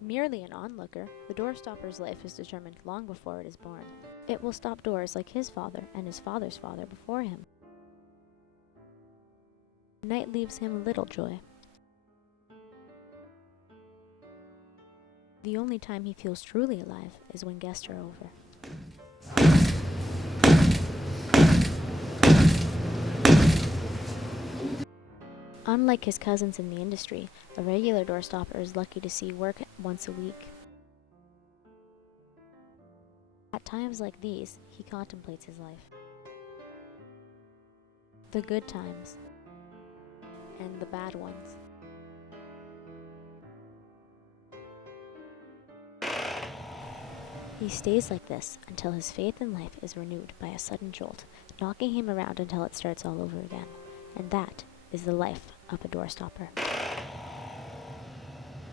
Merely an onlooker, the doorstopper's life is determined long before it is born. It will stop doors like his father and his father's father before him. Night leaves him little joy. The only time he feels truly alive is when guests are over. Unlike his cousins in the industry, a regular doorstopper is lucky to see work once a week. At times like these, he contemplates his life. The good times and the bad ones. He stays like this until his faith in life is renewed by a sudden jolt, knocking him around until it starts all over again. And that is the life of a doorstopper.